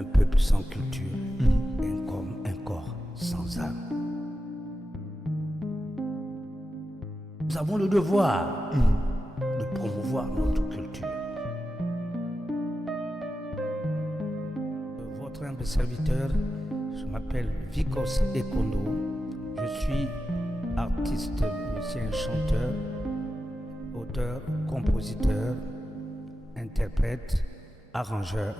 un peuple sans culture, un corps sans âme. Nous avons le devoir de promouvoir notre culture. Votre humble serviteur, je m'appelle Vikos Ekondo. Je suis artiste, musicien, chanteur, auteur, compositeur, interprète, arrangeur.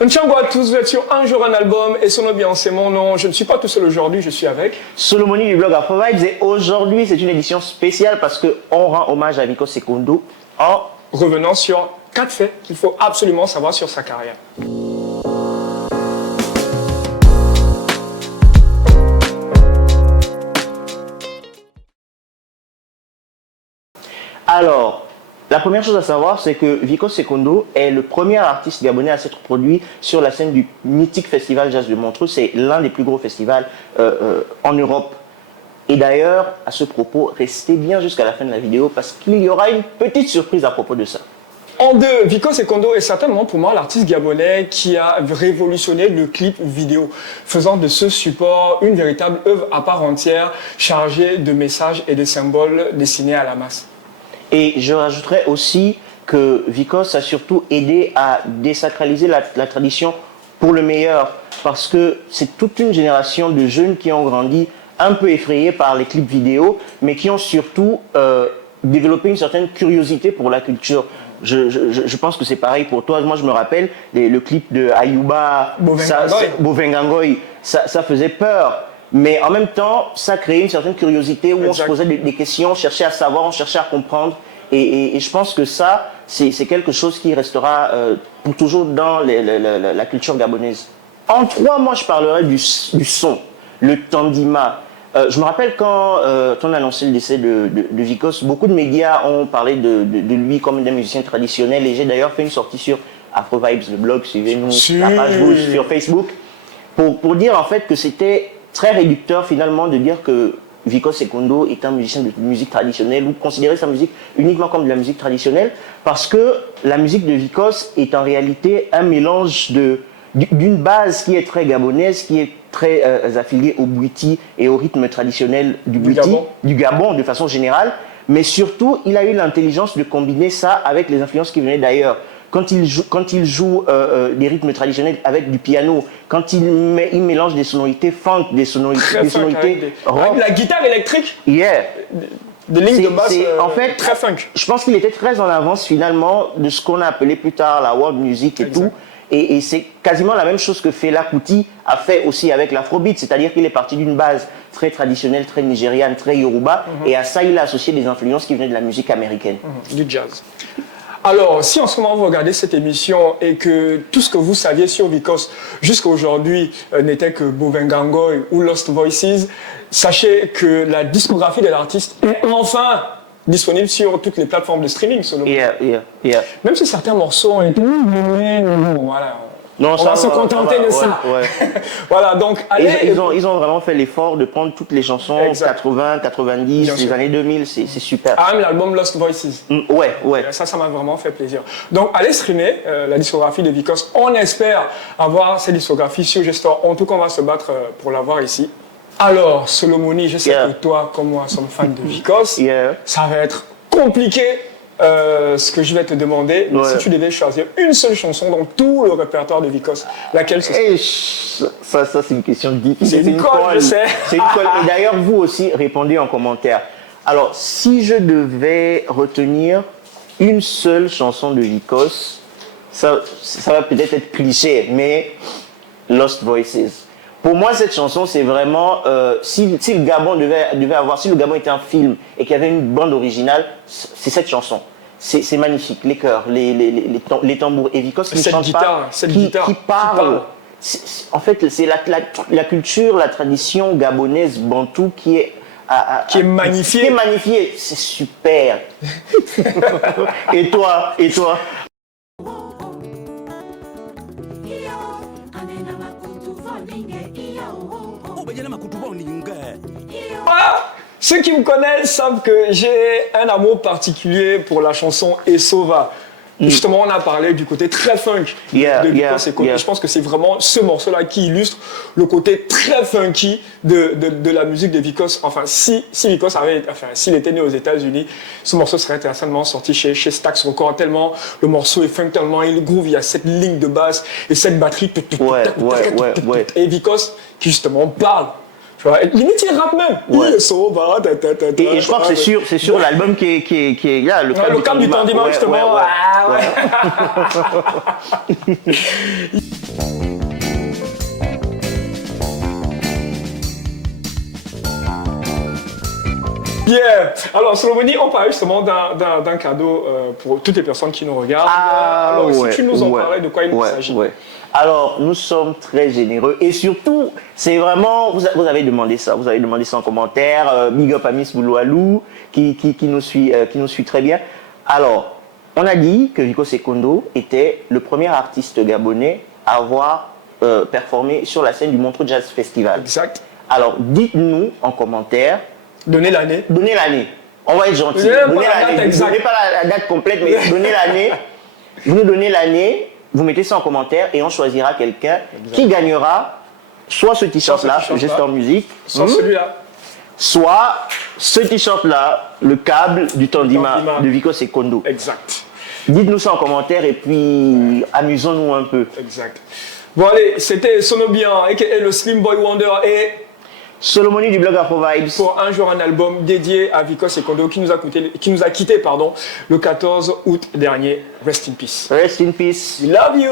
Bonjour à tous, vous êtes sur Un jour un album et son bien c'est mon nom. Je ne suis pas tout seul aujourd'hui, je suis avec Solomoni du blog Afrovibes et aujourd'hui c'est une édition spéciale parce qu'on rend hommage à Vikos Ekondo en revenant sur 4 faits qu'il faut absolument savoir sur sa carrière. Alors, la première chose à savoir, c'est que Vikos Ekondo est le premier artiste gabonais à s'être produit sur la scène du mythique festival Jazz de Montreux. C'est l'un des plus gros festivals en Europe. Et d'ailleurs, à ce propos, restez bien jusqu'à la fin de la vidéo parce qu'il y aura une petite surprise à propos de ça. En deux, Vikos Ekondo est certainement pour moi l'artiste gabonais qui a révolutionné le clip vidéo, faisant de ce support une véritable œuvre à part entière, chargée de messages et de symboles destinés à la masse. Et je rajouterais aussi que Vikos a surtout aidé à désacraliser la tradition pour le meilleur, parce que c'est toute une génération de jeunes qui ont grandi un peu effrayés par les clips vidéo, mais qui ont surtout développé une certaine curiosité pour la culture. Je pense que c'est pareil pour toi. Moi, je me rappelle le clip de Ayuba, Bovengangoy, ça faisait peur. Mais en même temps, ça créait une certaine curiosité où on se posait des questions, on cherchait à savoir, on cherchait à comprendre. Et je pense que ça, c'est quelque chose qui restera pour toujours dans la culture gabonaise. En 3 mois, je parlerai du son, le tandima. Je me rappelle quand on a annoncé le décès de Vikos, beaucoup de médias ont parlé de lui comme d'un musicien traditionnel. Et j'ai d'ailleurs fait une sortie sur Afrovibes, le blog, suivez-nous, la page rouge sur Facebook, pour dire en fait que c'était très réducteur finalement de dire que Vikos Ekondo est un musicien de musique traditionnelle ou considérer sa musique uniquement comme de la musique traditionnelle, parce que la musique de Vikos est en réalité un mélange d'une base qui est très gabonaise, qui est très affiliée au bwiti et au rythme traditionnel du Gabon de façon générale, mais surtout il a eu l'intelligence de combiner ça avec les influences qui venaient d'ailleurs. Quand il joue des rythmes traditionnels avec du piano, quand il mélange des sonorités funk, des sonorités rock. Avec la guitare électrique, yeah. des lignes de basse en fait, très funk. Je pense qu'il était très en avance finalement de ce qu'on a appelé plus tard la world music et tout. Et c'est quasiment la même chose que Fela Kuti a fait aussi avec l'afrobeat, c'est-à-dire qu'il est parti d'une base très traditionnelle, très nigériane, très yoruba, et à ça il a associé des influences qui venaient de la musique américaine. Du jazz. Alors, si en ce moment vous regardez cette émission et que tout ce que vous saviez sur Vikos jusqu'à aujourd'hui n'était que Bovengangoy ou Lost Voices, sachez que la discographie de l'artiste est enfin disponible sur toutes les plateformes de streaming. Même si certains morceaux ont été... Voilà. Non, on va se contenter de ça. Ouais. Voilà, donc allez... Ils ont vraiment fait l'effort de prendre toutes les chansons 80, 90, les années 2000, c'est super. Ah, même l'album Lost Voices. Ouais. Ça m'a vraiment fait plaisir. Donc, allez streamer la discographie de Vikos. On espère avoir cette discographie sur Gestor. En tout cas, on va se battre pour l'avoir ici. Alors, Solomoni, je sais que toi, comme moi, sommes fans de Vikos. Ça va être compliqué. Ce que je vais te demander, mais si tu devais choisir une seule chanson dans tout le répertoire de Vikos, laquelle ce serait? Ça c'est une question difficile. C'est une colle, je sais. C'est une colle. Et d'ailleurs, vous aussi, répondez en commentaire. Alors, si je devais retenir une seule chanson de Vikos, ça va peut-être être cliché, mais Lost Voices. Pour moi, cette chanson, c'est vraiment... si le Gabon si le Gabon était un film et qu'il y avait une bande originale, c'est cette chanson. C'est magnifique, les chœurs, les tambours. Et Vikos qui chante qui parle. En fait, c'est la culture, la tradition gabonaise bantou qui est magnifiée. Qui est magnifiée. C'est super. Et toi? Ceux qui me connaissent savent que j'ai un amour particulier pour la chanson Esova. Justement, on a parlé du côté très funk Yeah, de yeah, Vikos et Kondo. yeah. Je pense que c'est vraiment ce morceau-là qui illustre le côté très funky de la musique de Vikos. Enfin, si Vikos avait, enfin, s'il était né aux États-Unis, ce morceau serait certainement sorti chez Stax Records, tellement le morceau est funk, tellement il groove, il y a cette ligne de basse et cette batterie. Ouais. Et Vikos qui justement parle. Tu vois, limite il rappe même. Ouais. Il est sauva, Et je crois que c'est sur l'album qui est là, le Cap du Tandima, justement. Ouais. Yeah. Alors, Solomoni, on parle justement d'un cadeau pour toutes les personnes qui nous regardent. Alors, si tu nous en parlais, de quoi il s'agit? Alors, nous sommes très généreux et surtout, c'est vraiment, vous avez demandé ça en commentaire. Big up à Miss Bouloualou qui nous suit très bien. Alors, on a dit que Vikos et Kondo était le premier artiste gabonais à avoir performé sur la scène du Montreux Jazz Festival. Exact. Alors, dites-nous en commentaire. Donnez l'année. On va être gentil. Donnez l'année. Vous ne donnez pas la date complète, mais donnez l'année. Vous nous donnez l'année. Vous mettez ça en commentaire et on choisira quelqu'un qui gagnera soit ce t-shirt-là, Gestor Music, soit celui-là, soit ce t-shirt-là, le câble du Tandima de Vikos et Kondo. Exact. Dites-nous ça en commentaire et puis amusons-nous un peu. Exact. Bon allez, c'était Sonobian, aka le Slim Boy Wonder et Solomoni du blog Afro Vibes. Pour un jour un album dédié à Vikos et Kondo qui nous a quitté le 14 août dernier. Rest in peace. Rest in peace. We love you.